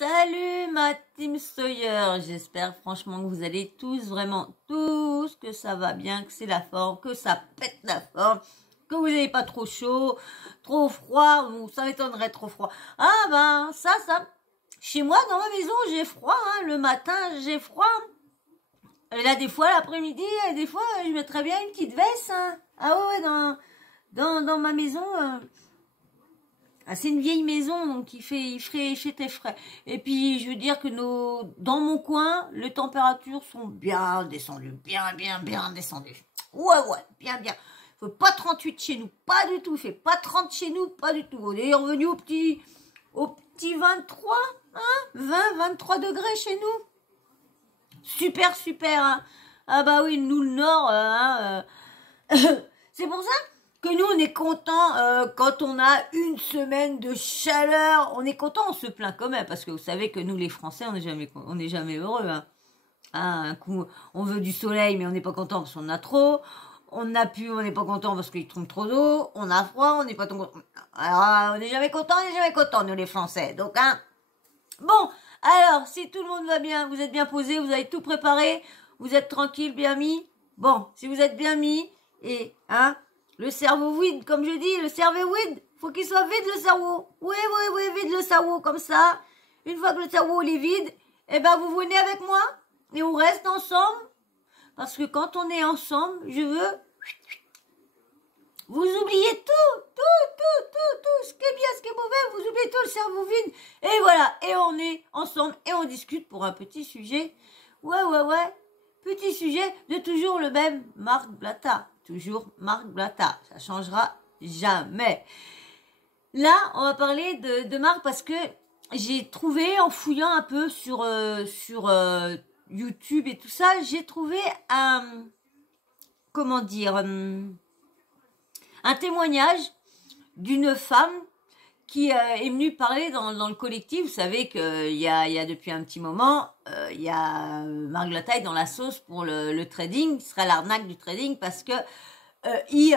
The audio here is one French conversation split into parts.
Salut ma team Sawyer, j'espère franchement que vous allez tous, vraiment tous, que ça va bien, que c'est la forme, que ça pète la forme, que vous n'avez pas trop chaud, trop froid, ou ça m'étonnerait trop froid. Ah ben ça, chez moi dans ma maison j'ai froid, hein, le matin j'ai froid. Et là des fois l'après-midi, des fois je mettrais bien une petite veste. Hein. Ah ouais, dans ma maison... Ah, c'est une vieille maison, donc il fait très frais. Et puis, je veux dire que dans mon coin, les températures sont bien descendues. Bien descendues. Ouais, bien. Il faut pas 38 chez nous, pas du tout. Il fait pas 30 chez nous, pas du tout. On est revenu au petit 23, hein, 23 degrés chez nous. Super, hein. Ah bah oui, nous, le Nord, c'est pour ça que nous, on est content quand on a une semaine de chaleur. On est content, on se plaint quand même, parce que vous savez que nous, les Français, on n'est jamais heureux. Hein. Un coup, on veut du soleil, mais on n'est pas content parce qu'on en a trop. On n'a plus, on n'est pas content parce qu'il tombe trop d'eau. On a froid, on n'est pas content. Alors, on n'est jamais content, nous, les Français. Donc, hein. Bon, alors, si tout le monde va bien, vous êtes bien posé, vous avez tout préparé, vous êtes tranquille, bien mis. Bon, si vous êtes bien mis, et, hein, le cerveau vide, comme je dis, le cerveau vide. Faut qu'il soit vide, le cerveau. Oui, vide le cerveau, comme ça. Une fois que le cerveau il est vide, eh ben, vous venez avec moi et on reste ensemble. Parce que quand on est ensemble, je veux... Vous oubliez tout. Ce qui est bien, ce qui est mauvais, vous oubliez tout, le cerveau vide. Et voilà, et on est ensemble et on discute pour un petit sujet. Ouais. Petit sujet de toujours le même Marc Blatta. Toujours Marc Blatta. Ça changera jamais. Là, on va parler de Marc parce que j'ai trouvé, en fouillant un peu sur YouTube et tout ça, j'ai trouvé un témoignage d'une femme qui est venue parler dans le collectif. Vous savez qu'il y a depuis un petit moment, il y a Marc Blatta est dans la sauce pour le trading. Ce serait l'arnaque du trading parce que il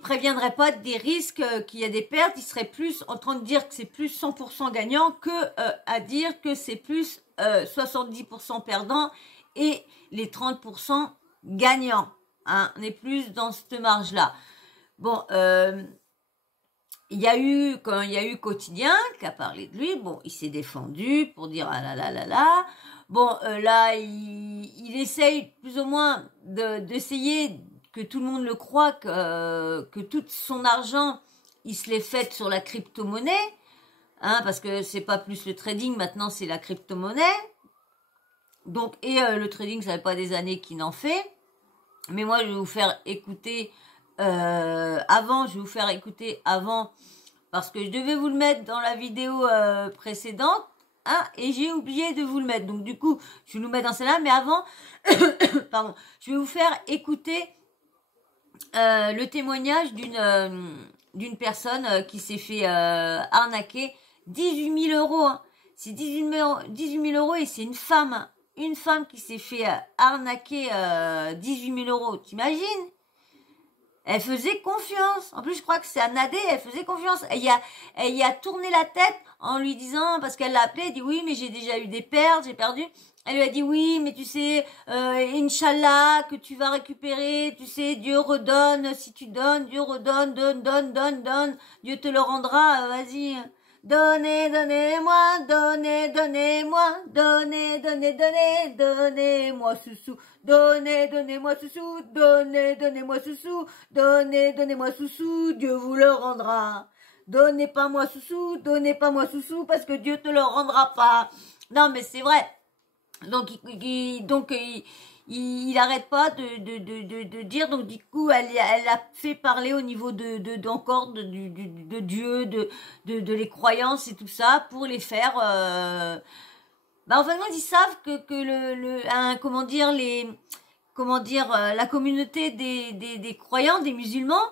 préviendrait pas des risques, qu'il y a des pertes. Il serait plus en train de dire que c'est plus 100% gagnant que à dire que c'est plus 70% perdant et les 30% gagnants. Hein, on est plus dans cette marge-là. Bon, il y a eu Quotidien qui a parlé de lui. Bon, il s'est défendu pour dire ah là. Bon, là, il essaye plus ou moins d'essayer que tout le monde le croit que tout son argent, il se l'est fait sur la crypto-monnaie. Hein, parce que c'est pas plus le trading, maintenant c'est la crypto-monnaie. Donc, et le trading, ça fait pas des années qu'il en fait. Mais moi, je vais vous faire écouter avant, parce que je devais vous le mettre dans la vidéo précédente, hein, et j'ai oublié de vous le mettre. Donc du coup, je vais nous mettre dans celle-là, mais avant, pardon, je vais vous faire écouter le témoignage d'une personne qui s'est fait arnaquer 18 000 euros. Hein. C'est 18 000 euros et c'est une femme. Hein. Une femme qui s'est fait arnaquer 18 000 euros. T'imagines? Elle faisait confiance. En plus, je crois que c'est à Nadé, elle faisait confiance. Elle y a tourné la tête en lui disant, parce qu'elle l'a appelé, elle dit oui, mais j'ai déjà eu des pertes, j'ai perdu. Elle lui a dit oui, mais tu sais, Inch'Allah, que tu vas récupérer, tu sais, Dieu redonne, si tu donnes, Dieu redonne, donne, Dieu te le rendra, vas-y. Donnez-moi, donnez-moi ce sou. Donnez-moi ce sou, donnez-moi ce sou, donnez-moi ce sou, Dieu vous le rendra. Donnez pas moi ce sou, parce que Dieu te le rendra pas. Non, mais c'est vrai. Donc, il arrête pas de dire. Donc, du coup, elle a fait parler au niveau de Dieu, de les croyances et tout ça, pour les faire... en fait, ils savent que la communauté des croyants, des musulmans,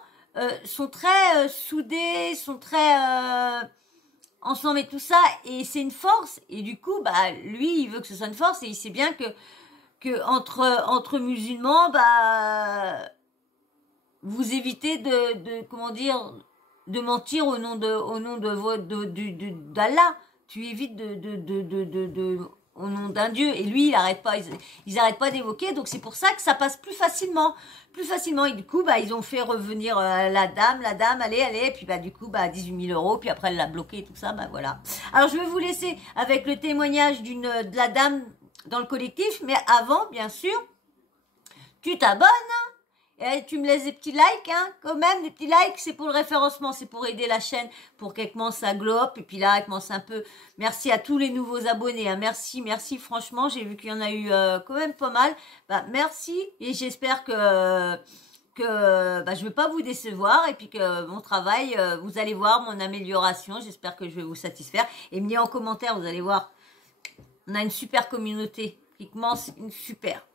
sont très soudés, sont très ensemble et tout ça, et c'est une force. Et du coup, lui, il veut que ce soit une force, et il sait bien que entre musulmans, vous évitez de mentir au nom d'Allah. tu évites au nom d'un Dieu. Et lui, il arrête pas, ils arrêtent pas d'évoquer. Donc c'est pour ça que ça passe plus facilement. Plus facilement. Et du coup, bah, ils ont fait revenir la dame, allez. Et puis bah, du coup, bah, 18 000 euros. Puis après, elle l'a bloqué et tout ça. Bah voilà. Alors je vais vous laisser avec le témoignage de la dame dans le collectif. Mais avant, bien sûr, tu t'abonnes. Et tu me laisses des petits likes, hein, quand même, des petits likes, c'est pour le référencement, c'est pour aider la chaîne, pour qu'elle commence à glow up, et puis là, elle commence un peu, merci à tous les nouveaux abonnés, hein, merci, franchement, j'ai vu qu'il y en a eu quand même pas mal, bah, merci, et j'espère que bah, je ne vais pas vous décevoir, et puis que mon travail, vous allez voir mon amélioration, j'espère que je vais vous satisfaire, et me dire en commentaire, vous allez voir, on a une super communauté, qui commence une super.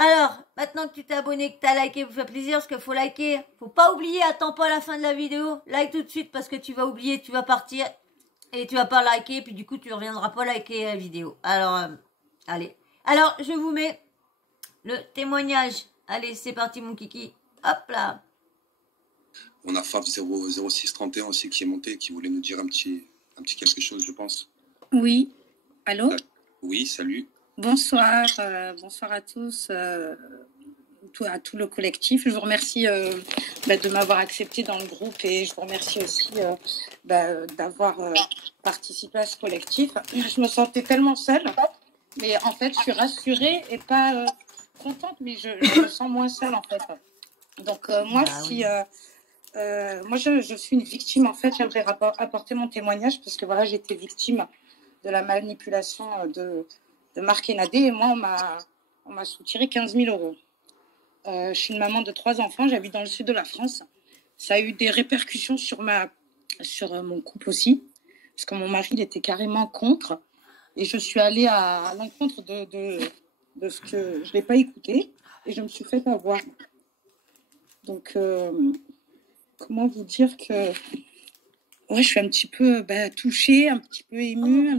Alors, maintenant que tu t'es abonné, que tu as liké, vous fait plaisir, parce qu'il faut liker. Faut pas oublier, attends pas la fin de la vidéo. Like tout de suite, parce que tu vas oublier, tu vas partir, et tu vas pas liker, puis du coup, tu reviendras pas liker la vidéo. Alors, allez. Alors, je vous mets le témoignage. Allez, c'est parti, mon kiki. Hop là. On a Fab 0631 aussi qui est monté, qui voulait nous dire un petit quelque chose, je pense. Oui. Allô? Oui, salut. Bonsoir, bonsoir à tous, à tout le collectif. Je vous remercie de m'avoir accepté dans le groupe et je vous remercie aussi d'avoir participé à ce collectif. Je me sentais tellement seule, mais en fait, je suis rassurée et pas contente, mais je me sens moins seule en fait. Donc moi, moi, je suis une victime en fait. J'aimerais apporter mon témoignage parce que voilà, j'ai été victime de la manipulation de Marc Hénadé et moi, on m'a soutiré 15 000 euros. Je suis une maman de 3 enfants, j'habite dans le sud de la France. Ça a eu des répercussions sur mon couple aussi, parce que mon mari, il était carrément contre. Et je suis allée à l'encontre de ce que je ne l'ai pas écouté et je me suis fait avoir. Donc, comment vous dire que ouais, je suis un petit peu touchée, un petit peu émue,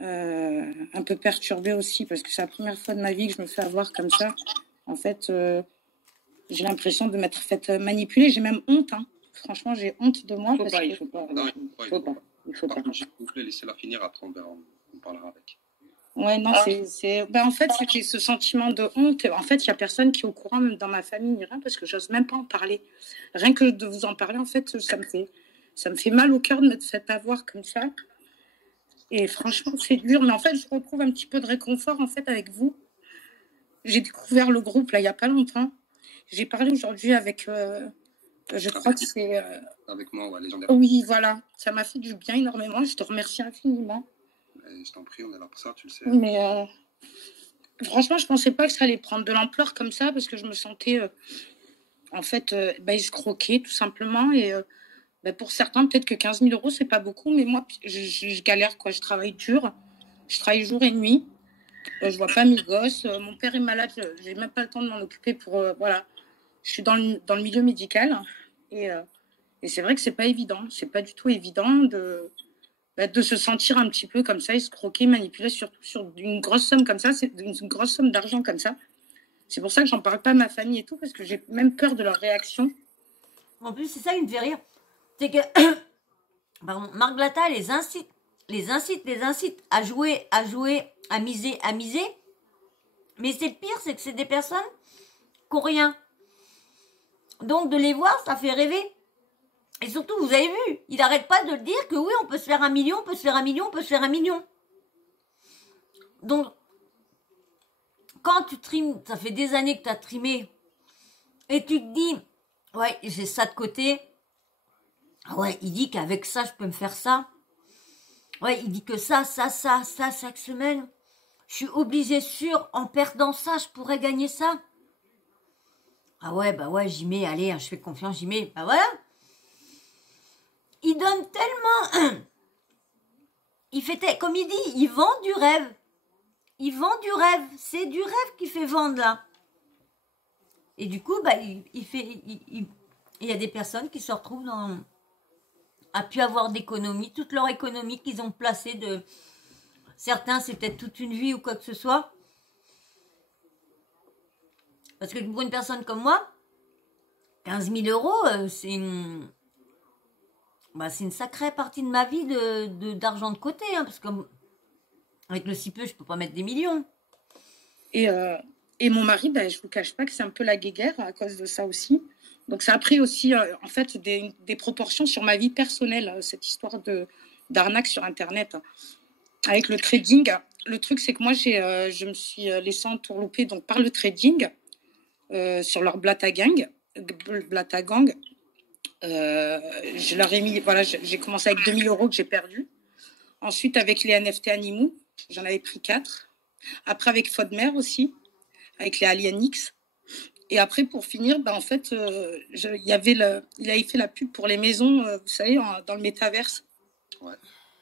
un peu perturbée aussi parce que c'est la première fois de ma vie que je me fais avoir comme ça. En fait, j'ai l'impression de m'être faite manipuler. J'ai même honte. Hein. Franchement, j'ai honte de moi. Il faut pas. Il faut pas. S'il vous plaît, laissez-la finir. Après, on parlera avec. Ouais, non, en fait, c'était ce sentiment de honte. En fait, il n'y a personne qui est au courant, même dans ma famille, ni rien, parce que j'ose même pas en parler. Rien que de vous en parler, en fait, ça me fait mal au cœur de me faire avoir comme ça. Et franchement, c'est dur. Mais en fait, je retrouve un petit peu de réconfort, en fait, avec vous. J'ai découvert le groupe, là, il n'y a pas longtemps. J'ai parlé aujourd'hui avec... je crois que c'est... Avec moi, ouais, légendaire. Oui, voilà. Ça m'a fait du bien énormément. Je te remercie infiniment. Je t'en prie, on est là pour ça, tu le sais. Mais franchement, je ne pensais pas que ça allait prendre de l'ampleur comme ça parce que je me sentais, en fait, escroquée, tout simplement. Et pour certains, peut-être que 15 000 euros, c'est pas beaucoup. Mais moi, je galère, quoi. Je travaille dur. Je travaille jour et nuit. Je vois pas mes gosses. Mon père est malade. Je n'ai même pas le temps de m'en occuper pour... voilà. Je suis dans le milieu médical. Et c'est vrai que c'est pas évident. C'est pas du tout évident de se sentir un petit peu comme ça, escroquer, manipuler, surtout sur une grosse somme comme ça, c'est une grosse somme d'argent comme ça. C'est pour ça que j'en parle pas à ma famille et tout, parce que j'ai même peur de leur réaction. En plus, c'est ça qui me fait rire. C'est que pardon, Marc Blatta les incite à jouer, à miser. Mais c'est le pire, c'est que c'est des personnes qui n'ont rien. Donc de les voir, ça fait rêver. Et surtout, vous avez vu, il n'arrête pas de le dire que oui, on peut se faire 1 million, on peut se faire 1 million, on peut se faire 1 million. Donc, quand tu trimes, ça fait des années que tu as trimé, et tu te dis, ouais, j'ai ça de côté. Ah ouais, il dit qu'avec ça, je peux me faire ça. Ouais, il dit que ça, chaque semaine. Je suis obligée en perdant ça, je pourrais gagner ça. Ah ouais, j'y mets, allez, je fais confiance, j'y mets. Bah voilà. Il donne tellement... Il fait, comme il dit, il vend du rêve. Il vend du rêve. C'est du rêve qu'il fait vendre, là. Et du coup, il y a des personnes qui se retrouvent à pu avoir d'économie, toute leur économie qu'ils ont placée de... Certains, c'est peut-être toute une vie ou quoi que ce soit. Parce que pour une personne comme moi, 15 000 euros, bah, c'est une sacrée partie de ma vie d'argent de côté, hein, parce que avec le si peu, je peux pas mettre des millions. Et mon mari, ben, je vous cache pas que c'est un peu la guéguerre à cause de ça aussi. Donc ça a pris aussi en fait des proportions sur ma vie personnelle, cette histoire d'arnaque sur Internet. Avec le trading, le truc c'est que moi je me suis laissée entourlouper donc, par le trading sur leur Blatagang. Je leur ai mis, voilà, j'ai commencé avec 2000 € que j'ai perdu. Ensuite avec les NFT animaux, j'en avais pris 4. Après avec Fodmer aussi, avec les Alien X. Et après, pour finir, en fait, il avait fait la pub pour les maisons, vous savez, dans le métaverse. Ouais.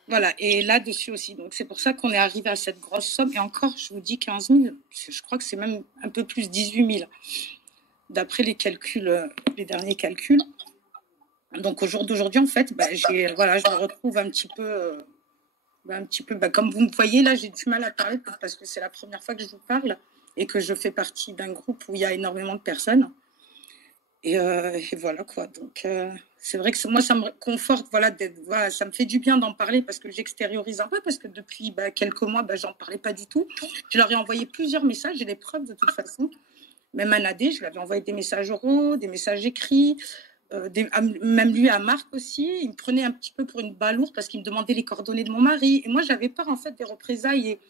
Voilà, et là-dessus aussi. Donc, c'est pour ça qu'on est arrivé à cette grosse somme. Et encore, je vous dis 15 000, je crois que c'est même un peu plus 18 000, d'après les calculs, les derniers calculs. Donc, au jour d'aujourd'hui, en fait, je me retrouve un petit peu, comme vous me voyez, là, j'ai du mal à parler parce que c'est la première fois que je vous parle et que je fais partie d'un groupe où il y a énormément de personnes. Et voilà quoi. Donc c'est vrai que moi ça me conforte, voilà, ça me fait du bien d'en parler parce que j'extériorise un peu parce que depuis quelques mois j'en parlais pas du tout. Je leur ai envoyé plusieurs messages, j'ai des preuves de toute façon. Même à Nadé, je lui avais envoyé des messages oraux, des messages écrits, même lui à Marc aussi. Il me prenait un petit peu pour une balourde parce qu'il me demandait les coordonnées de mon mari. Et moi j'avais peur en fait des représailles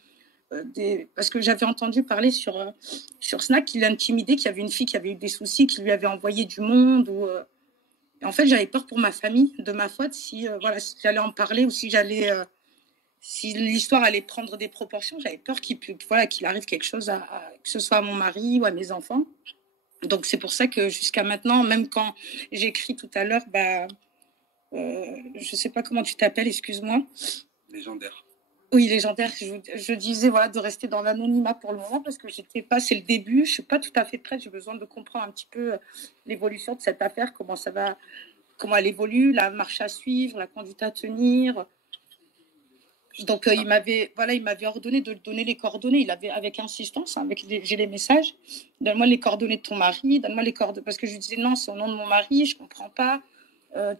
parce que j'avais entendu parler sur Snack qu'il l'intimidait, qu'il y avait une fille qui avait eu des soucis, qui lui avait envoyé du monde. Et en fait, j'avais peur pour ma famille, de ma faute, si j'allais en parler ou si l'histoire allait prendre des proportions. J'avais peur qu'il arrive quelque chose, que ce soit à mon mari ou à mes enfants. Donc, c'est pour ça que jusqu'à maintenant, même quand j'écris tout à l'heure, je sais pas comment tu t'appelles, excuse-moi. Légendaire. Oui, légendaire. Je disais de rester dans l'anonymat pour le moment parce que c'est le début. Je suis pas tout à fait prête. J'ai besoin de comprendre un petit peu l'évolution de cette affaire, comment elle évolue, la marche à suivre, la conduite à tenir. Donc il m'avait ordonné de donner les coordonnées. Il avait avec insistance, j'ai les messages. Donne-moi les coordonnées de ton mari. Donne-moi les coordonnées parce que je lui disais non, c'est au nom de mon mari. Je comprends pas.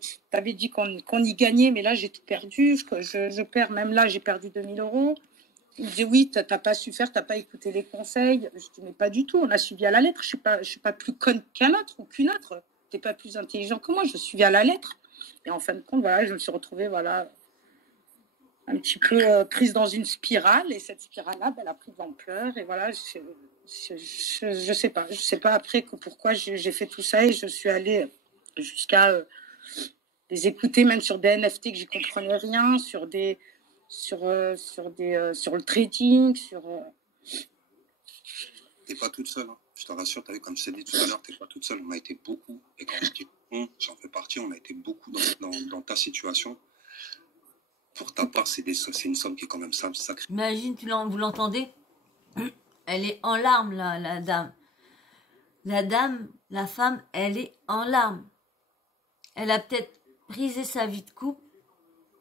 Tu t'avais dit qu'on y gagnait, mais là, j'ai tout perdu. Je perds, même là, j'ai perdu 2000 €. Il me dit, oui, t'as pas su faire, t'as pas écouté les conseils. Je dis, mais pas du tout, on a suivi à la lettre. Je suis pas plus conne qu'un autre ou qu'une autre. T'es pas plus intelligent que moi, je suivais à la lettre. Et en fin de compte, je me suis retrouvée, un petit peu prise dans une spirale. Et cette spirale-là, elle a pris de l'ampleur. Et voilà, je sais pas. Je sais pas après pourquoi j'ai fait tout ça. Et je suis allée jusqu'à... les écouter même sur des NFT que j'y comprenais rien, sur le trading, T'es pas toute seule, hein. Je te rassure, t'as vu, comme je t'ai dit tout à l'heure, t'es pas toute seule. On a été beaucoup, et quand je dis j'en fais partie, on a été beaucoup dans ta situation. Pour ta part, c'est une somme qui est quand même sacrée. Imagine, vous l'entendez? Elle est en larmes, là, la dame. La femme, elle est en larmes. Elle a peut-être brisé sa vie de couple.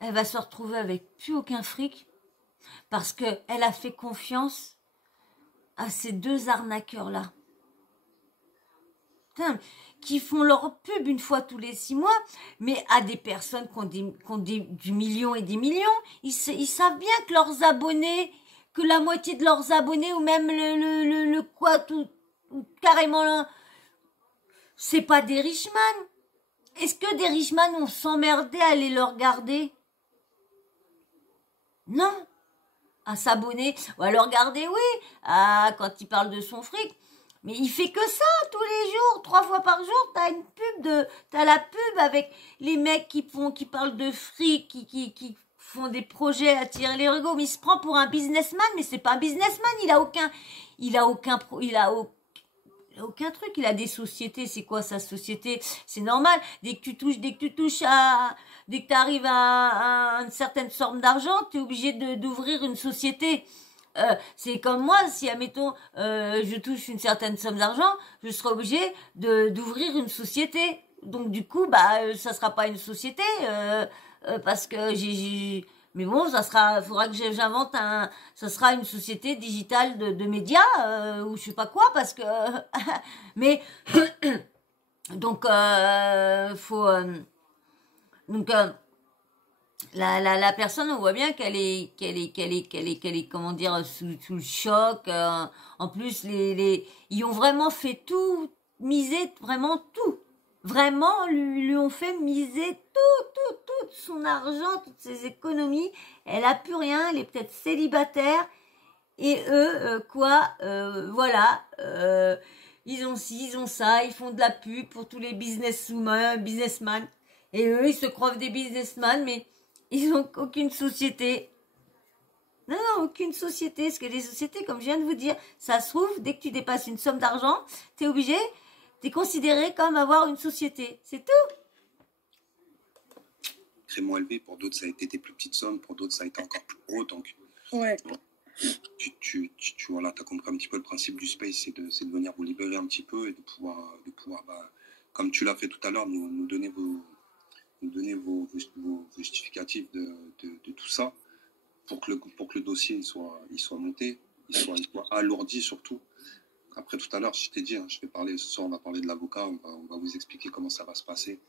Elle va se retrouver avec plus aucun fric parce qu'elle a fait confiance à ces deux arnaqueurs-là. Putain, qui font leur pub une fois tous les 6 mois, mais à des personnes qui ont du million et des millions. Ils savent bien que leurs abonnés, que la moitié de leurs abonnés, ou même le quoi, tout carrément là, c'est pas des richman. Est-ce que des richman ont s'emmerdé à aller le regarder? Non. À s'abonner, ou à le regarder, oui, quand il parle de son fric. Mais il fait que ça tous les jours, 3 fois par jour. T'as la pub avec les mecs qui parlent de fric, qui font des projets à tirer les rigots. Mais il se prend pour un businessman, mais c'est pas un businessman. Il a aucun truc. Il a des sociétés. C'est quoi sa société? C'est normal. Dès que tu arrives à une certaine somme d'argent, tu es obligé d'ouvrir une société. C'est comme moi, si admettons je touche une certaine somme d'argent, je serai obligé d'ouvrir une société. Donc du coup, ça sera pas une société parce que mais bon, faudra que j'invente ça sera une société digitale de médias ou je sais pas quoi parce que mais donc la personne, on voit bien qu'elle est, comment dire, sous le choc. En plus, ils ont vraiment fait tout, misé vraiment tout. Vraiment, lui ont fait miser tout son argent, toutes ses économies. Elle a plus rien, elle est peut-être célibataire. Et eux, voilà, ils ont ci, ils ont ça, ils font de la pub pour tous les businessmen. Et eux, ils se croient des businessmen, mais ils n'ont aucune société. Non, aucune société. Parce que les sociétés, comme je viens de vous dire, ça se trouve, dès que tu dépasses une somme d'argent, t'es obligé, t'es considéré comme avoir une société. C'est tout. Extrêmement élevé. Pour d'autres, ça a été des plus petites sommes. Pour d'autres, ça a été encore plus gros. Donc, Ouais. tu voilà, as compris un petit peu le principe du space, c'est de venir vous libérer un petit peu et de pouvoir comme tu l'as fait tout à l'heure, nous donner vos justificatifs de tout ça pour que le dossier il soit monté, il soit alourdi surtout. Après tout à l'heure, je t'ai dit, hein, ce soir on va parler de l'avocat, on va vous expliquer comment ça va se passer.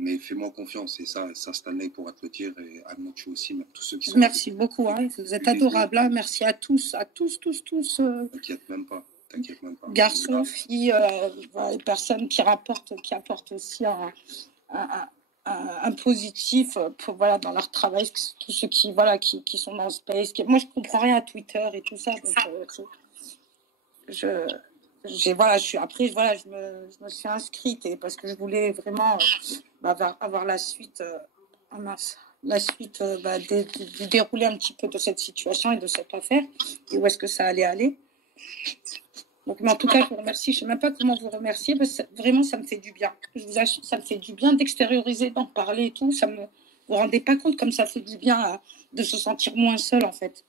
Mais fais-moi confiance, et ça Stanley pourra te le dire, et Anne-Mathieu aussi, même tous ceux qui sont Merci beaucoup, hein. Vous êtes adorables, hein. Merci à tous. T'inquiète même pas. Garçons, filles, voilà, les personnes qui apportent aussi un positif pour, voilà, dans leur travail, tous ceux qui sont dans Space. Moi, je comprends rien à Twitter et tout ça. Donc, je me suis inscrite parce que je voulais vraiment avoir la suite, de dérouler un petit peu de cette situation et de cette affaire et où est-ce que ça allait aller. Donc, mais en tout cas, je vous remercie. Je ne sais même pas comment vous remercier parce que vraiment, ça me fait du bien. Je vous assure, ça me fait du bien d'extérioriser, d'en parler et tout. Vous vous rendez pas compte comme ça fait du bien de se sentir moins seul, en fait.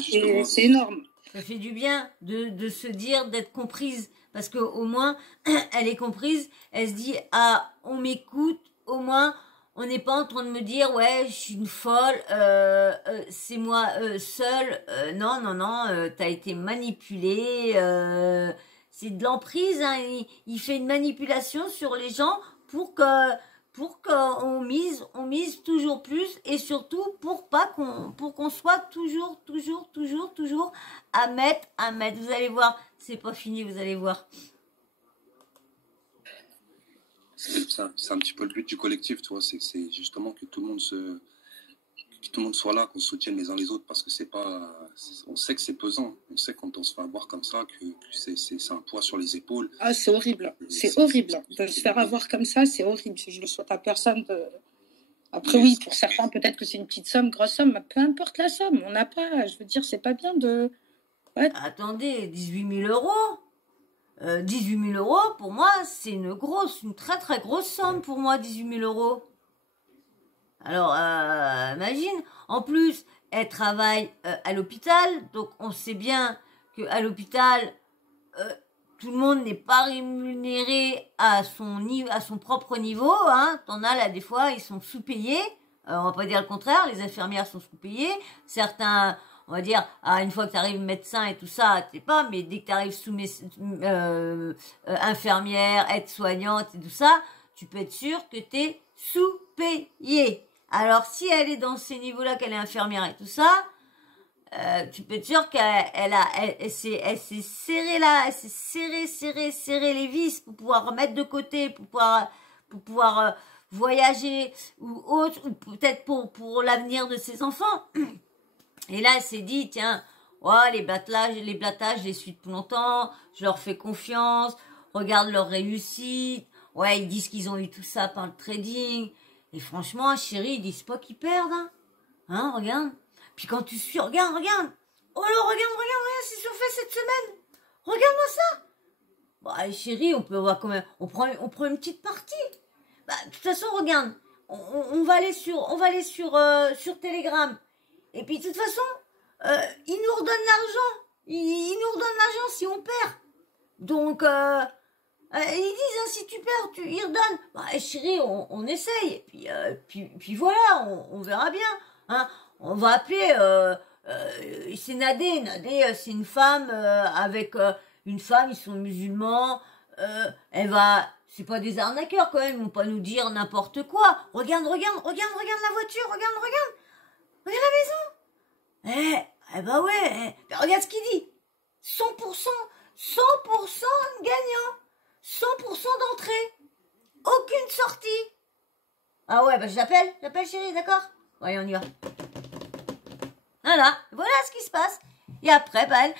C'est énorme. Ça fait du bien de se dire, d'être comprise. Parce qu'au moins, elle est comprise. Elle se dit, ah, on m'écoute. Au moins, on n'est pas en train de me dire, ouais, je suis une folle. C'est moi seule. Non, t'as été manipulée. C'est de l'emprise. Hein. Il fait une manipulation sur les gens pour qu'on mise toujours plus, et surtout pour qu'on soit toujours à mettre. Vous allez voir, c'est pas fini, vous allez voir. C'est un petit peu le but du collectif, tu vois, c'est justement que tout le monde soit là, qu'on se soutienne les uns les autres, parce que on sait que c'est pesant, on sait quand on se fait avoir comme ça que c'est un poids sur les épaules. Ah, c'est horrible, c'est horrible de se faire avoir comme ça, c'est horrible. Je le souhaite à personne. Après, oui, pour certains, peut-être que c'est une petite somme, grosse somme, peu importe la somme, on n'a pas, je veux dire, c'est pas bien de... Ouais. Attendez, 18 000 euros 18 000 euros, pour moi, c'est une très très grosse somme pour moi, 18 000 euros. Alors, imagine, en plus, elle travaille à l'hôpital, donc on sait bien qu'à l'hôpital, tout le monde n'est pas rémunéré à son propre niveau. Hein. T'en as là, des fois, ils sont sous-payés. On va pas dire le contraire, les infirmières sont sous-payées. Certains, on va dire, une fois que tu arrives médecin et tout ça, t'es pas, mais dès que tu arrives infirmière, aide-soignante et tout ça, tu peux être sûr que tu es sous-payé. Alors, si elle est dans ces niveaux-là, qu'elle est infirmière et tout ça, tu peux être sûr qu'elle s'est serrée là, elle s'est serré les vis pour pouvoir remettre de côté, pour pouvoir voyager ou autre, ou peut-être pour l'avenir de ses enfants. Et là, elle s'est dit, tiens, ouais, les blattages, je les suis depuis longtemps, je leur fais confiance, regarde leur réussite, ouais, ils disent qu'ils ont eu tout ça par le trading, et franchement, chérie, ils disent pas qu'ils perdent, hein, regarde. Puis quand tu suis, regarde, oh là, regarde, c'est ce qu'on fait cette semaine, regarde-moi ça. Bah, chérie, on peut voir quand même, on prend une petite partie. Bah, de toute façon, regarde, on va aller sur Telegram. Et puis, de toute façon, ils nous redonnent l'argent. Ils nous redonnent l'argent si on perd. Donc, ils disent, hein, si tu perds, ils redonnent. Bah, chérie, on essaye. Et puis voilà, on verra bien. Hein. On va appeler, c'est Nadé. Nadé, c'est une femme avec une femme, ils sont musulmans. Elle va c'est pas des arnaqueurs quand même, ils vont pas nous dire n'importe quoi. Regarde la voiture, regarde la maison. Eh bah ouais, mais regarde ce qu'il dit. 100% gagnant. 100% d'entrée. Aucune sortie. Ah ouais, bah j'appelle chérie, d'accord? Ouais, on y va. Voilà ce qui se passe. Et après, bah elle,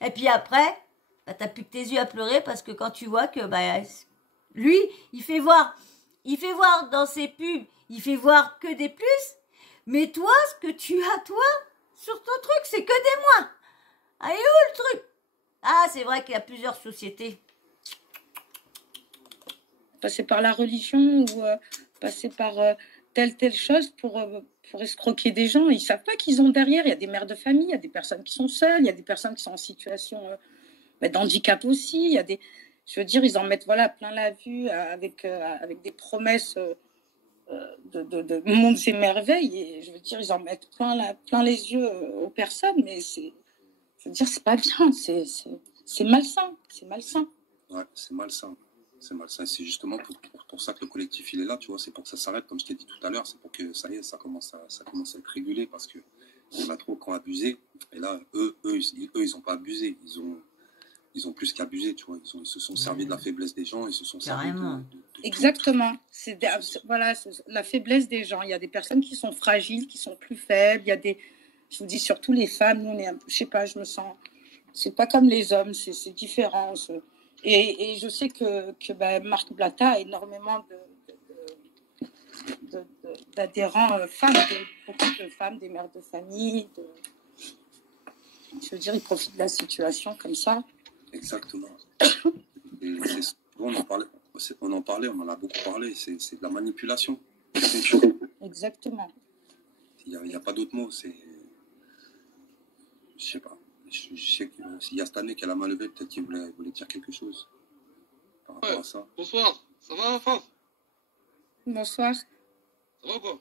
et puis après, bah, t'as plus que tes yeux à pleurer parce que quand tu vois que bah, lui, il fait voir dans ses pubs, il fait voir que des plus, mais toi, ce que tu as, toi, sur ton truc, c'est que des moins. Ah, et où le truc? Ah, c'est vrai qu'il y a plusieurs sociétés. Passer par la religion ou passer par telle chose pour escroquer des gens. Ils savent pas qu'ils ont derrière. Il y a des mères de famille, il y a des personnes qui sont seules, il y a des personnes qui sont en situation d'handicap aussi. Il y a des, je veux dire, ils en mettent voilà plein la vue avec des promesses de mondes et merveilles. Et je veux dire, ils en mettent plein les yeux aux personnes. Mais c'est, je veux dire, c'est pas bien. C'est malsain. C'est malsain. Ouais, c'est malsain. C'est malsain. C'est justement pour ça que le collectif il est là, tu vois. C'est pour que ça s'arrête, comme je t'ai dit tout à l'heure. C'est pour que ça y est, ça commence à être régulé parce que il y en a trop qui ont abusé. Et là, eux, ils ont pas abusé. Ils ont plus qu'abusé, tu vois. Ils se sont servis de la faiblesse des gens. Ils se sont servis de Exactement. Voilà, la faiblesse des gens. Il y a des personnes qui sont fragiles, qui sont plus faibles. Il y a des, je vous dis surtout les femmes. Nous, on est un peu, je sais pas, je me sens. C'est pas comme les hommes. C'est différent. Et je sais que Marc Blatta a énormément d'adhérents femmes, beaucoup de femmes, des mères de famille. Je veux dire, ils profitent de la situation comme ça. Exactement. Et on en parlait, on en a beaucoup parlé. C'est de la manipulation. Exactement. Il n'y a pas d'autre mot. C'est, je sais pas. Je sais qu'il y a cette année qu'elle a mal levé, peut-être qu'il voulait dire quelque chose par rapport à ça. Bonsoir, ça va, Faf? Bonsoir. Ça va quoi?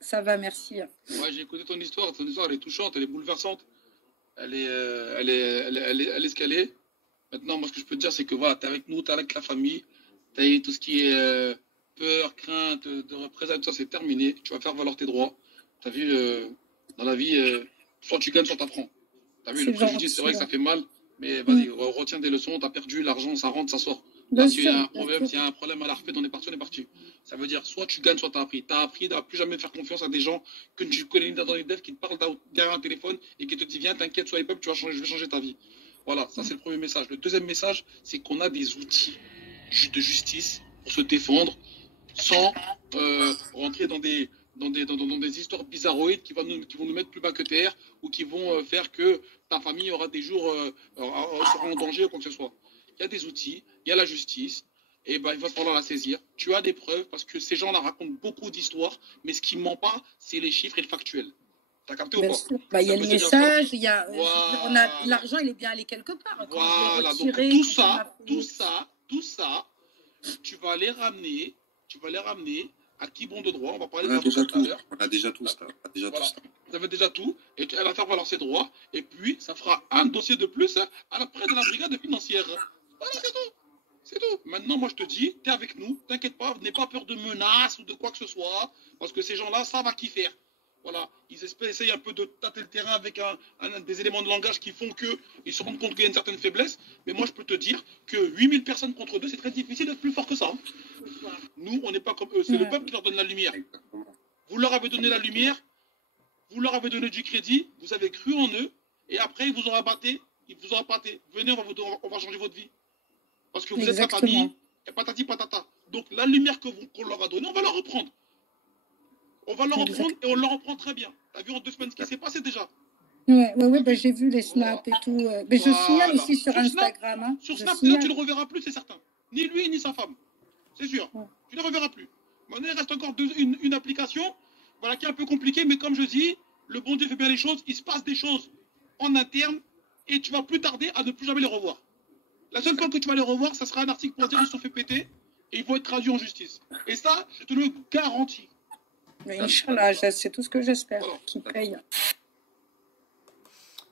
Ça va, merci. Ouais, j'ai écouté ton histoire elle est touchante, elle est bouleversante, elle est ce qu'elle est. Maintenant, moi ce que je peux te dire, c'est que voilà, t'es avec nous, t'es avec la famille, t'as eu tout ce qui est peur, crainte, de représailles, tout ça c'est terminé, tu vas faire valoir tes droits. T'as vu, dans la vie, soit tu gagnes, soit t'apprends. T'as vu, le préjudice, c'est vrai que ça fait mal, mais vas-y, retiens des leçons, t'as perdu, l'argent, ça rentre, ça sort. Là, s'il y a un problème à la refait, on est parti. Ça veut dire, soit tu gagnes, soit t'as appris. T'as appris à plus jamais faire confiance à des gens que tu connais dans les devs qui te parlent derrière un téléphone et qui te disent, viens, t'inquiète, sois peuple, je vais changer ta vie. Voilà, ça c'est le premier message. Le deuxième message, c'est qu'on a des outils de justice pour se défendre sans rentrer dans des histoires bizarroïdes qui vont nous mettre plus bas que terre ou qui vont faire que ta famille aura des jours sera en danger ou quoi que ce soit. Il y a des outils, il y a la justice, et ben il va falloir la saisir. Tu as des preuves parce que ces gens-là racontent beaucoup d'histoires, mais ce qui ne ment pas, c'est les chiffres et le factuel. T'as capté ou pas? Il y a le message, il y a l'argent, il est bien allé quelque part. Voilà, donc tout ça, tu vas les ramener à qui bon de droit. On va parler de ça tout à l'heure. On a déjà tout ça. Vous avez déjà tout, et elle va faire valoir ses droits, et puis ça fera un dossier de plus près de la brigade financière. Voilà, c'est tout. Maintenant, moi je te dis, t'es avec nous, t'inquiète pas, n'aie pas peur de menaces ou de quoi que ce soit, parce que ces gens-là savent à qui faire. Voilà, ils essayent un peu de tâter le terrain avec des éléments de langage qui font qu'ils se rendent compte qu'il y a une certaine faiblesse. Mais moi, je peux te dire que 8000 personnes contre 2, c'est très difficile d'être plus fort que ça. Nous, on n'est pas comme eux. C'est le peuple qui leur donne la lumière. Vous leur avez donné la lumière, vous leur avez donné du crédit, vous avez cru en eux, et après, ils vous ont rabatté. Venez, on va changer votre vie. Parce que vous êtes la famille, et patati patata. Donc, la lumière qu'on leur a donnée, on va la reprendre. On va leur reprendre et on leur reprend très bien. T'as vu en 2 semaines ce qui s'est passé déjà? Ouais, j'ai vu les snaps et tout. Mais je signale aussi sur Instagram. Sur Snap, déjà, tu ne le reverras plus, c'est certain. Ni lui, ni sa femme. C'est sûr. Ouais. Tu ne le reverras plus. Maintenant, il reste encore une application voilà, qui est un peu compliquée, mais comme je dis, le bon Dieu fait bien les choses. Il se passe des choses en interne et tu vas plus tarder à ne plus jamais les revoir. La seule fois que tu vas les revoir, ça sera un article pour dire qu'ils se sont fait péter et ils vont être traduits en justice. Et ça, je te le garantis. Mais Inch'Allah, c'est tout ce que j'espère, qu'ils payent.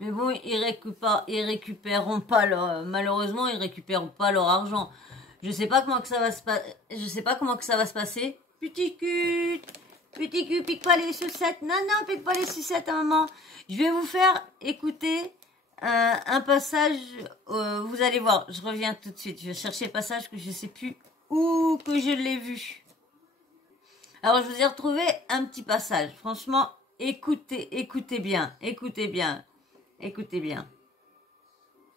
Mais bon, ils récupéreront pas leur, malheureusement, ils récupéreront pas leur argent. Je sais pas comment que ça va se passer. Je sais pas comment que ça va se passer. Petit cul, pique pas les sucettes. Non, non, pique pas les sucettes, maman. Je vais vous faire écouter un passage. Vous allez voir, je reviens tout de suite. Je vais chercher le passage que je sais plus où que je l'ai vu. Alors, je vous ai retrouvé un petit passage. Franchement, écoutez bien, écoutez bien. Écoutez bien.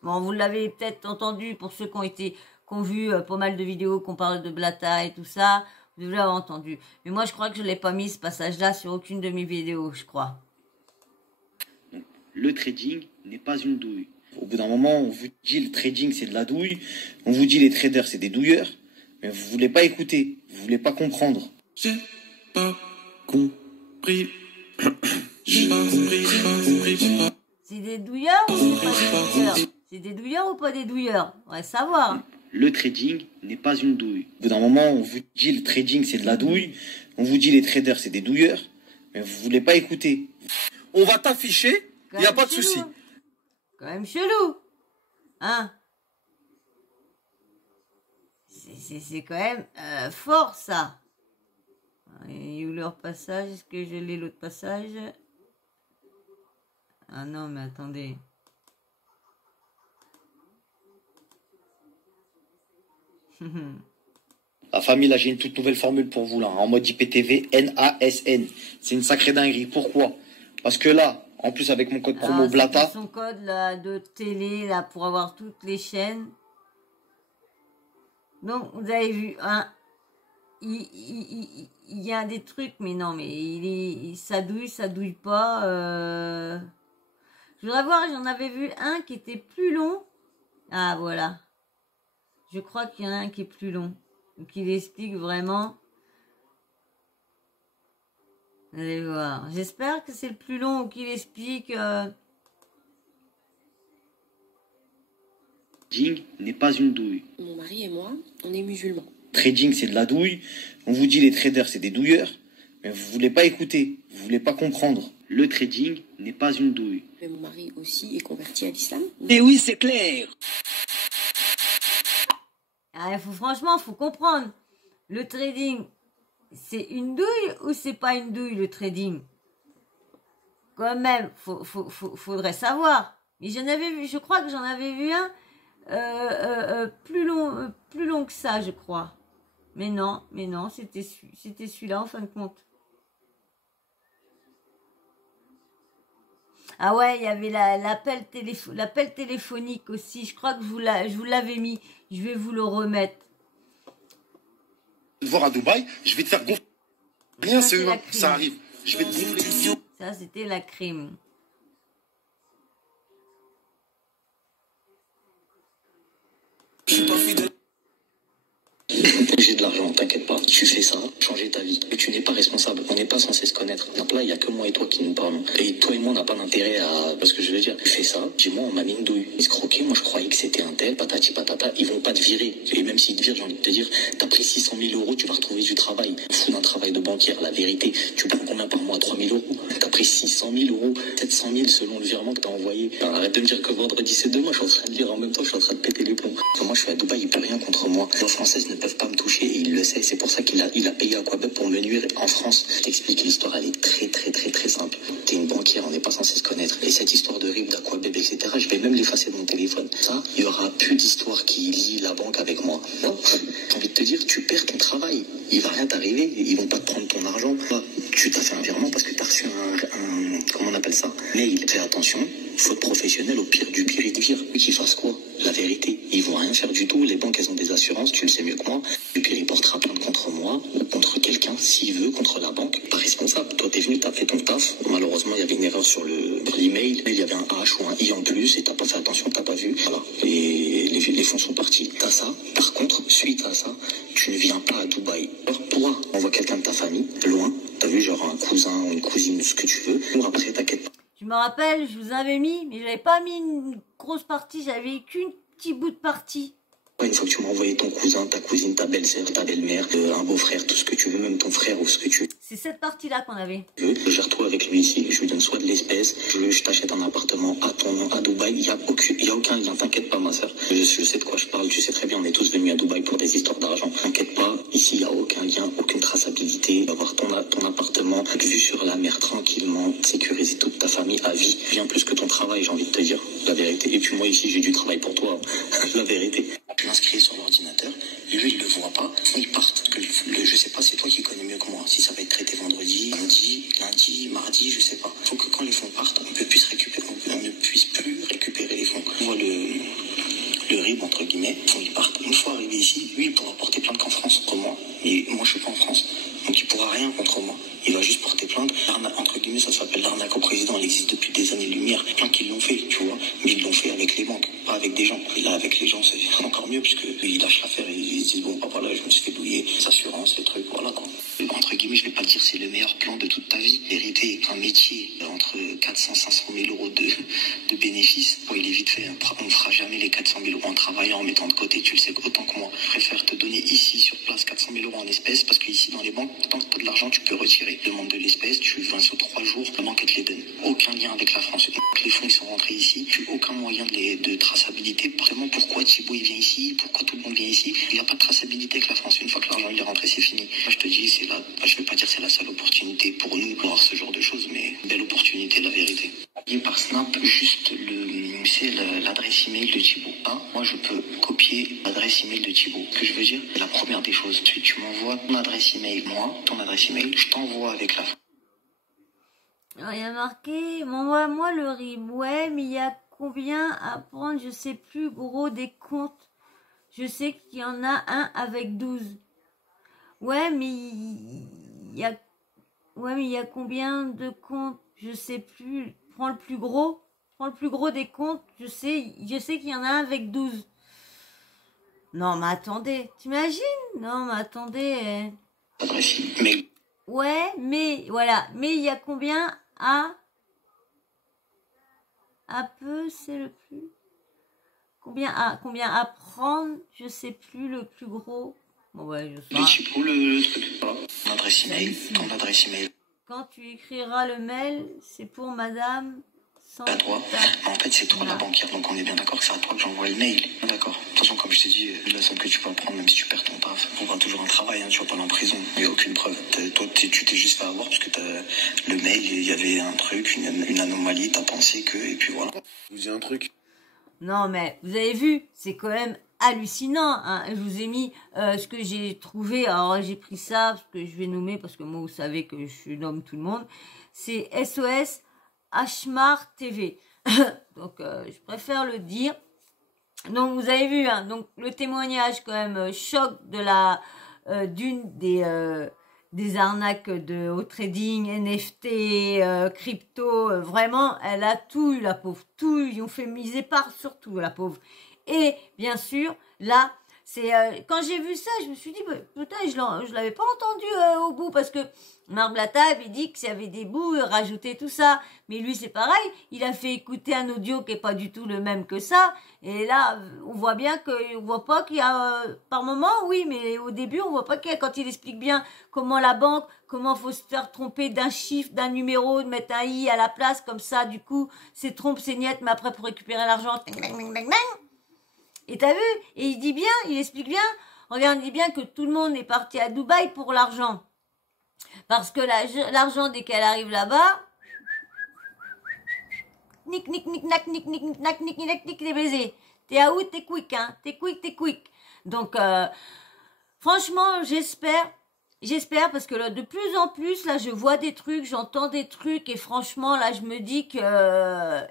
Bon, vous l'avez peut-être entendu pour ceux qui ont vu pas mal de vidéos qu'on parle de Blata et tout ça. Vous l'avez entendu. Mais moi, je crois que je l'ai pas mis ce passage-là sur aucune de mes vidéos, je crois. Le trading n'est pas une douille. Au bout d'un moment, on vous dit le trading c'est de la douille. On vous dit les traders c'est des douilleurs. Mais vous voulez pas écouter. Vous voulez pas comprendre. J'ai pas compris. J'ai pas compris. C'est des douilleurs ou c'est pas des douilleurs? C'est des douilleurs ou pas des douilleurs? On va savoir. Le trading n'est pas une douille. Au bout d'un moment, on vous dit le trading c'est de la douille. On vous dit les traders c'est des douilleurs. Mais vous voulez pas écouter. On va t'afficher, il n'y a pas de souci. Quand même chelou. Hein? C'est quand même fort ça. Et où leur passage? Est-ce que je l'ai l'autre passage? Ah non, mais attendez. La famille, là, j'ai une toute nouvelle formule pour vous, là, en mode IPTV, NASN. C'est une sacrée dinguerie. Pourquoi? Parce que là, en plus, avec mon code promo Blata. Son code là, de télé là, pour avoir toutes les chaînes. Donc, vous avez vu, hein, il y a des trucs, mais non, mais ça douille pas. Je voudrais voir, j'en avais vu un qui était plus long. Ah, voilà. Je crois qu'il y en a un qui est plus long. Donc, il explique vraiment. Allez voir. J'espère que c'est le plus long ou qu'il explique. Trading n'est pas une douille. Mon mari et moi, on est musulmans. Trading, c'est de la douille. On vous dit les traders, c'est des douilleurs. Mais vous voulez pas écouter. Vous voulez pas comprendre. Le trading n'est pas une douille. Mais mon mari aussi est converti à l'islam. Et oui, c'est clair. Ah, franchement, faut comprendre. Le trading, c'est une douille ou c'est pas une douille, le trading? Quand même, faudrait savoir. Mais j'en avais vu, je crois que j'en avais vu un plus long que ça, je crois. Mais non, c'était celui-là en fin de compte. Ah ouais, il y avait l'appel téléphonique aussi. Je crois que je vous l'avais mis. Je vais vous le remettre. Te voir à Dubaï, je vais te faire gonfler. Rien, c'est humain, ça arrive. Je vais te gonfler. Ça, c'était la crime. Je suis pas fidèle. J'ai de l'argent, t'inquiète pas. Tu fais ça, changer ta vie. Mais tu n'es pas responsable. On n'est pas censé se connaître. Donc là, il n'y a que moi et toi qui nous parlons. Et toi et moi, on n'a pas d'intérêt à... Parce que je veux dire, tu fais ça, dis-moi, on m'a mis une douille. Ils se croquaient, moi je croyais que c'était un tel, patati patata. Ils vont pas te virer. Et même s'ils te virent, j'ai envie de te dire, t'as pris 600 000 €, tu vas retrouver du travail. Fous d'un travail de banquière, la vérité. Tu prends combien par mois? 3 000 €. T'as pris 600 000 €, 700 000 selon le virement que t'as envoyé. Alors, arrête de me dire que vendredi c'est demain. Je suis en train de lire en même temps, je suis en train de péter les plombs. Quand moi je suis à Dubaï, il peut rien contre moi. Les Françaises ne peuvent pas me toucher et il le sait. C'est pour ça qu'il a payé Aquabeb pour me nuire en France. Je t'explique, l'histoire elle est très simple. T'es une banquière, on n'est pas censé se connaître. Et cette histoire de RIB, d'Aquabeb, etc., je vais même l'effacer de mon téléphone. Ça, il y aura plus d'histoire qui lie la banque avec moi. Non, j'ai envie de te dire, tu perds ton travail. Il va rien t'arriver, ils vont pas te prendre ton argent. Tu t'as fait un virement parce que t'as reçu un comment on appelle ça? Mail. Fais attention, faute professionnelle, au pire du pire, ils te virent. Qu'ils fassent quoi? La vérité, ils vont rien faire du tout. Les banques, elles ont des assurances, tu le sais mieux que moi. Du pire, il portera plainte contre moi ou contre quelqu'un, s'il veut, contre la banque. Pas responsable. Toi, t'es venu, t'as fait ton taf. Malheureusement, il y avait une erreur sur l'email. Il y avait un H ou un I en plus et t'as pas fait attention, t'as pas vu. Voilà. Et les fonds sont partis. T'as ça. Par contre, suite à ça, tu ne viens pas à Dubaï. Alors, toi, envoie quelqu'un de ta famille, loin. T'as vu, genre un cousin ou une cousine, ce que tu veux. Ou après, t'inquiète pas. Je me rappelle, je vous avais mis, mais j'avais pas mis une grosse partie, j'avais qu'une petite bout de partie. Ouais, une fois que tu m'as envoyé ton cousin, ta cousine, ta belle-sœur, ta belle-mère, un beau-frère, tout ce que tu veux, même ton frère ou ce que tu C'est cette partie-là qu'on avait. veux, gère-toi avec lui ici. Je lui donne soit de l'espèce, je t'achète un appartement à ton nom, à Dubaï. Il y a aucun lien, t'inquiète pas, ma sœur. Je sais de quoi je parle, tu sais très bien, on est tous venus à Dubaï pour des histoires d'argent. T'inquiète pas, ici, il n'y a aucun lien, aucune traçabilité. Avoir ton appartement, vue sur la mer tranquillement, sécuriser toute ta famille à vie. Bien plus que ton travail, j'ai envie de te dire. La vérité. Et puis moi, ici, j'ai du travail pour toi. La vérité. Je m'inscris sur l'ordinateur, lui il le voit pas, ils partent. Je sais pas, c'est toi qui connais mieux que moi. Si ça va être traité vendredi, lundi, mardi, je sais pas. Faut que quand les fonds partent, on ne puisse plus récupérer les fonds. On voit le RIB entre guillemets, les fonds ils partent. Une fois arrivé ici, lui il pourra porter plainte qu'en France contre moi, mais moi je suis pas en France. Donc il pourra rien contre moi. Il va juste porter plainte. Entre guillemets, ça s'appelle l'arnaque au président. Elle existe depuis des années-lumière. Plein qui l'ont fait, tu vois. Mais ils l'ont fait avec les banques, pas avec des gens. Et là, avec les gens, c'est encore mieux, puisque ils lâchent l'affaire et ils se disent, bon, bah voilà, je me suis fait douiller, les assurances, les trucs, voilà, quoi. Entre guillemets, je vais pas te dire c'est le meilleur plan de toute ta vie. Vérité, un métier entre 400 500 000 euros de bénéfices, bon, il est vite fait. On ne fera jamais les 400 000 euros en travaillant, en mettant de côté, tu le sais autant que moi. Je préfère te donner ici, sur place, 400 000 euros en espèces, parce qu'ici, dans les banques, tant que tu as de l'argent, tu peux retirer. Demande de l'espèce, tu viens sur 3 jours, la banque, elle te les donne. Aucun lien avec la France. Les fonds, ils sont rentrés ici, plus aucun moyen de traçabilité. Vraiment, pourquoi Thibaut, il vient ici, pourquoi tout le monde vient ici. Il n'y a pas de traçabilité avec la France. Une fois que l'argent, il est rentré, c'est fini. Moi, je te dis, je vais pas dire c'est la seule opportunité pour nous pour voir ce genre de choses, mais belle opportunité, la vérité. Et par Snap, juste l'adresse email de Thibaut. Moi, je peux copier l'adresse email de Thibaut. Ce que je veux dire, c'est la première des choses. Tu m'envoies ton adresse email, ton adresse email, je t'envoie avec la... Alors, il y a marqué, moi le RIB, ouais, mais il y a combien à prendre, je sais plus, gros, des comptes. Je sais qu'il y en a un avec 12. Ouais, mais il y a combien de comptes, je sais plus. Prends le plus gros des comptes, je sais qu'il y en a un avec 12. Non, mais attendez, t'imagines? Non, mais attendez. Adresse email. Ouais, mais, voilà, mais il y a combien à peu, c'est le plus... Combien à prendre, je sais plus, le plus gros. Bon, ouais, je sais pas. Le truc, voilà. Ton adresse email, ton adresse email. Quand tu écriras le mail, c'est pour madame... À toi. En fait, c'est toi la banquière, donc on est bien d'accord que c'est à toi que j'envoie le mail. D'accord. De toute façon, comme je t'ai dit, la somme que tu vas prendre, même si tu perds ton taf, on va toujours un travail, tu vas pas aller en prison. Il n'y a aucune preuve. Toi, tu t'es juste fait avoir parce que le mail, il y avait un truc, une anomalie, t'as pensé que, et puis voilà. Je vous dis un truc. Non, mais vous avez vu, c'est quand même hallucinant. Hein. Je vous ai mis ce que j'ai trouvé. Alors, j'ai pris ça, ce que je vais nommer, parce que moi, vous savez que je nomme tout le monde. C'est SOS Hmar TV. Donc, je préfère le dire. Donc, vous avez vu, hein, donc le témoignage quand même choc de d'une des arnaques au trading, NFT, crypto. Vraiment, elle a tout eu, la pauvre. Tout, ils ont fait miser par surtout, la pauvre. Et bien sûr, là, c'est quand j'ai vu ça, je me suis dit, bah, putain, je l'avais pas entendu au bout, parce que Marblata avait dit qu'il y avait des bouts, rajouter tout ça. Mais lui, c'est pareil, il a fait écouter un audio qui est pas du tout le même que ça. Et là, on voit bien on voit pas qu'il y a, par moment, oui, mais au début, on voit pas qu'il y a, quand il explique bien comment la banque, comment faut se faire tromper d'un chiffre, d'un numéro, de mettre un i à la place, comme ça, du coup, c'est trompe, c'est niette, mais après, pour récupérer l'argent, et t'as vu? Et il dit bien, il explique bien, regarde, il dit bien que tout le monde est parti à Dubaï pour l'argent. Parce que l'argent, dès qu'elle arrive là-bas, nick, nick, nick, nac, nick, nick, nac, nick, nick, nick, les baisers. T'es à où? T'es quick, hein? T'es quick. Donc, franchement, j'espère parce que là, de plus en plus, là, je vois des trucs, j'entends des trucs et franchement, là, je me dis que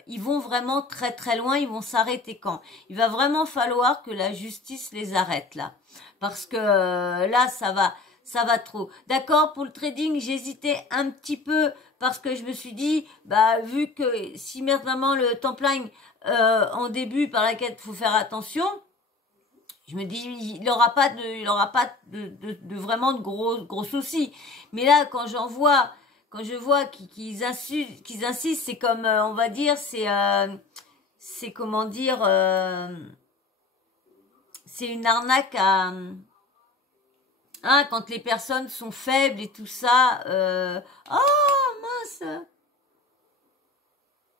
ils vont vraiment très très loin, ils vont s'arrêter quand? Il va vraiment falloir que la justice les arrête, là. Parce que là, ça va trop. D'accord, pour le trading, j'hésitais un petit peu parce que je me suis dit, bah, vu que si vraiment le Templine en début par laquelle il faut faire attention, je me dis, il aura pas de vraiment de gros soucis. Mais là, quand je vois qu'ils insistent, c'est comme, on va dire, c'est comment dire, c'est une arnaque à... Hein, quand les personnes sont faibles et tout ça. Oh, mince.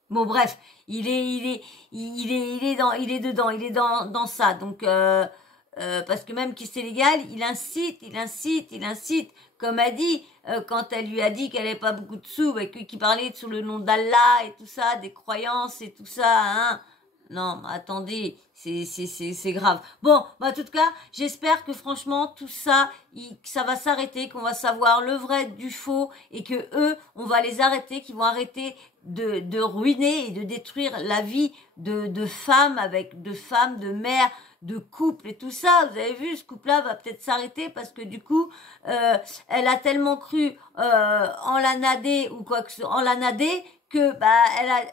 Bon, bref, il est dedans, il est dans ça. Donc, parce que même qui c'est légal, il incite. Comme a dit, quand elle lui a dit qu'elle n'avait pas beaucoup de sous, qu'il parlait sur le nom d'Allah et tout ça, des croyances et tout ça, hein. Non, attendez, c'est grave. Bon, en tout cas, j'espère que franchement, tout ça, ça va s'arrêter, qu'on va savoir le vrai du faux et que eux, on va les arrêter, qu'ils vont arrêter de ruiner et de détruire la vie de femmes de mères, de couples et tout ça. Vous avez vu, ce couple-là va peut-être s'arrêter parce que du coup, elle a tellement cru en la nader ou quoi que ce soit, en la nader, que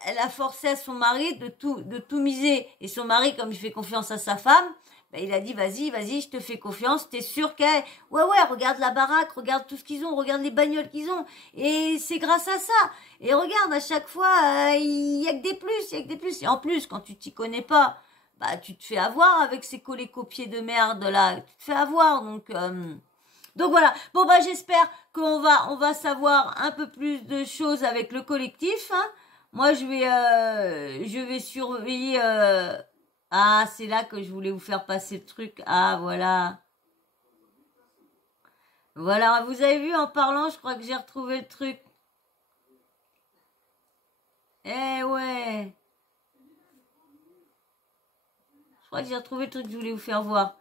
elle a forcé à son mari de tout miser. Et son mari, comme il fait confiance à sa femme, il a dit vas-y, je te fais confiance, t'es sûr qu'elle... Ouais, regarde la baraque, regarde tout ce qu'ils ont, regarde les bagnoles qu'ils ont. Et c'est grâce à ça. Et regarde, à chaque fois, il y a que des plus. Et en plus, quand tu t'y connais pas, tu te fais avoir avec ces collés-copiés de merde là. Tu te fais avoir, donc voilà. Bon j'espère qu'on va savoir un peu plus de choses avec le collectif. Hein. Moi je vais surveiller. Ah, c'est là que je voulais vous faire passer le truc. Ah voilà. Voilà, vous avez vu en parlant, je crois que j'ai retrouvé le truc. Eh ouais. Je crois que j'ai retrouvé le truc que je voulais vous faire voir.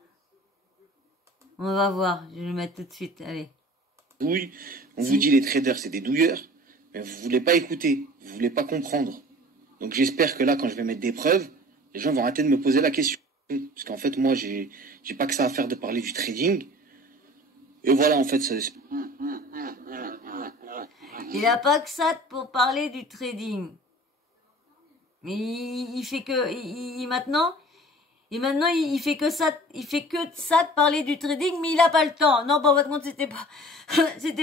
On va voir, je vais le mettre tout de suite, allez. Oui, on vous dit les traders, c'est des douilleurs, mais vous voulez pas écouter, vous voulez pas comprendre. Donc j'espère que là, quand je vais mettre des preuves, les gens vont arrêter de me poser la question. Parce qu'en fait, moi, j'ai pas que ça à faire de parler du trading. Et voilà, en fait, ça... Il n'a pas que ça pour parler du trading. Mais il fait que... Maintenant, il fait que ça de parler du trading, mais il a pas le temps. Non, bon, votre compte, c'était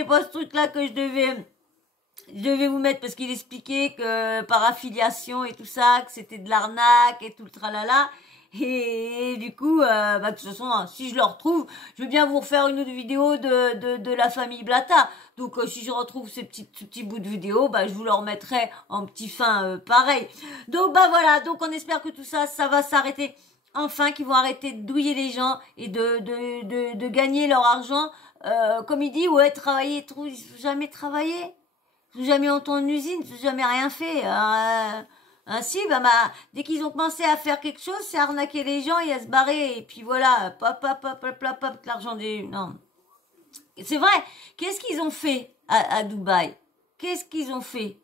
pas ce truc-là que je devais vous mettre parce qu'il expliquait que par affiliation et tout ça, que c'était de l'arnaque et tout le tralala. Et du coup, de toute façon, hein, si je le retrouve, je veux bien vous refaire une autre vidéo de la famille Blata. Donc, si je retrouve ces petits bouts de vidéo, je vous le remettrai en petit fin pareil. Donc, voilà. Donc, on espère que tout ça, ça va s'arrêter. Enfin, qu'ils vont arrêter de douiller les gens et de gagner leur argent. Comme il dit, ouais, travailler, ils n'ont jamais travaillé. Ils n'ont jamais entendu une usine, ils n'ont jamais rien fait. Ainsi, dès qu'ils ont commencé à faire quelque chose, c'est arnaquer les gens et à se barrer. Et puis voilà, pop, l'argent du... Non. C'est vrai, qu'est-ce qu'ils ont fait à Dubaï? Qu'est-ce qu'ils ont fait?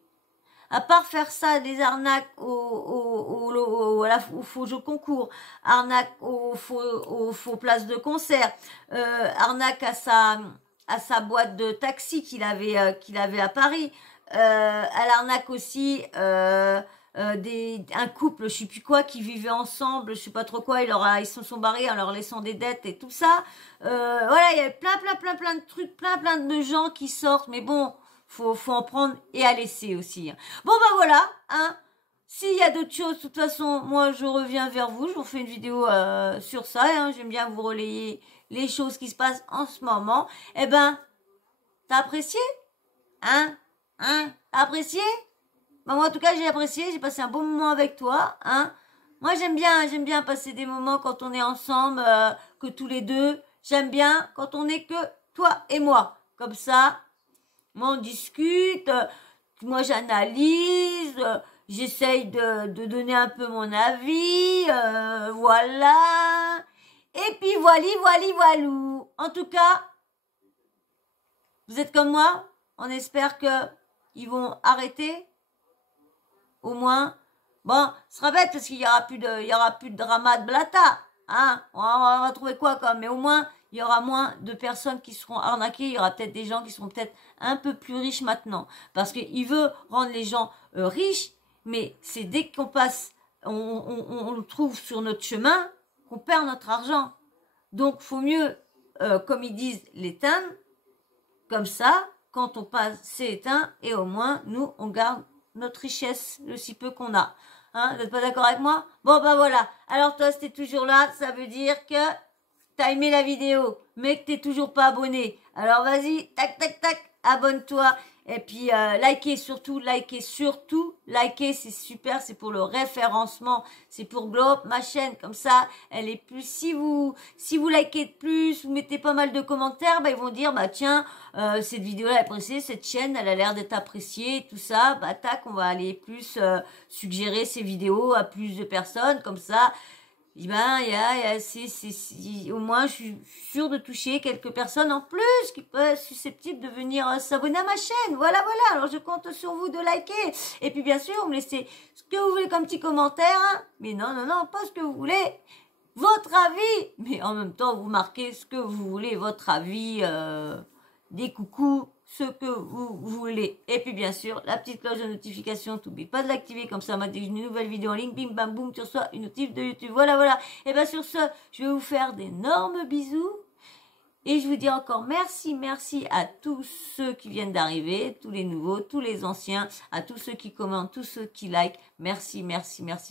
À part faire ça, des arnaques au faux jeu concours, arnaque aux faux places de concert, arnaque à sa boîte de taxi qu'il avait à Paris, elle arnaque aussi un couple, je sais plus quoi, qui vivait ensemble, je sais pas trop quoi, ils se sont barrés en leur laissant des dettes et tout ça. Voilà, il y avait plein de trucs, plein de gens qui sortent, mais bon, faut en prendre et à laisser aussi. Bon voilà, hein. S'il y a d'autres choses, de toute façon, moi je reviens vers vous, je vous fais une vidéo sur ça, hein. J'aime bien vous relayer les choses qui se passent en ce moment. Eh ben, t'as apprécié? Hein? T'as apprécié? Moi en tout cas j'ai apprécié, j'ai passé un bon moment avec toi, hein. Moi j'aime bien passer des moments quand on est ensemble, que tous les deux. J'aime bien quand on est que toi et moi, comme ça. Moi, on discute, moi j'analyse, j'essaye de donner un peu mon avis, voilà. Et puis voilou. En tout cas, vous êtes comme moi, on espère qu'ils vont arrêter, au moins. Bon, ce sera bête parce qu'il y aura plus de drama de blata, hein. On va trouver quoi comme, mais au moins... Il y aura moins de personnes qui seront arnaquées. Il y aura peut-être des gens qui seront peut-être un peu plus riches maintenant. Parce qu'il veut rendre les gens riches. Mais c'est dès qu'on passe, on le trouve sur notre chemin, qu'on perd notre argent. Donc, faut mieux, comme ils disent, l'éteindre. Comme ça, quand on passe, c'est éteint. Et au moins, nous, on garde notre richesse, le si peu qu'on a. Hein, vous n'êtes pas d'accord avec moi? Bon, voilà. Alors, toi, si t'es toujours là, ça veut dire que... t'as aimé la vidéo, mais que t'es toujours pas abonné, alors vas-y, tac, tac, tac, abonne-toi. Et puis, likez, c'est super, c'est pour le référencement, c'est pour blow up ma chaîne, comme ça, elle est plus, si vous likez de plus, vous mettez pas mal de commentaires, bah, ils vont dire, bah, tiens, cette vidéo-là est appréciée, cette chaîne, elle a l'air d'être appréciée, tout ça, bah, tac, on va aller plus, suggérer ces vidéos à plus de personnes, comme ça, ben, au moins, je suis sûre de toucher quelques personnes en plus qui peuvent être susceptibles de venir s'abonner à ma chaîne. Voilà. Alors, je compte sur vous de liker. Et puis, bien sûr, vous me laissez ce que vous voulez comme petit commentaire. Hein. Mais non, pas ce que vous voulez. Votre avis. Mais en même temps, vous marquez ce que vous voulez, votre avis, des coucous, ce que vous voulez. Et puis bien sûr, la petite cloche de notification, n'oublie pas de l'activer, comme ça, dès que j'ai une nouvelle vidéo en ligne, bim bam boum, tu reçois une notif de YouTube. Voilà. Et bien sur ce, je vais vous faire d'énormes bisous. Et je vous dis encore merci à tous ceux qui viennent d'arriver, tous les nouveaux, tous les anciens, à tous ceux qui commentent, tous ceux qui likent. Merci,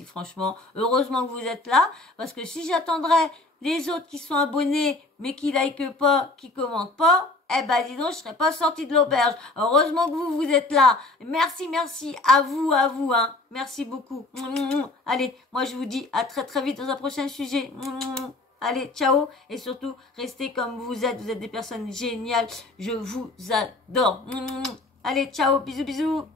franchement. Heureusement que vous êtes là, parce que si j'attendrais les autres qui sont abonnés, mais qui likent pas, qui commentent pas, eh ben, dis donc, je serais pas sortie de l'auberge. Heureusement que vous êtes là. Merci à vous, hein. Merci beaucoup. Allez, moi, je vous dis à très vite dans un prochain sujet. Allez, ciao. Et surtout, restez comme vous êtes des personnes géniales. Je vous adore. Allez, ciao, bisous.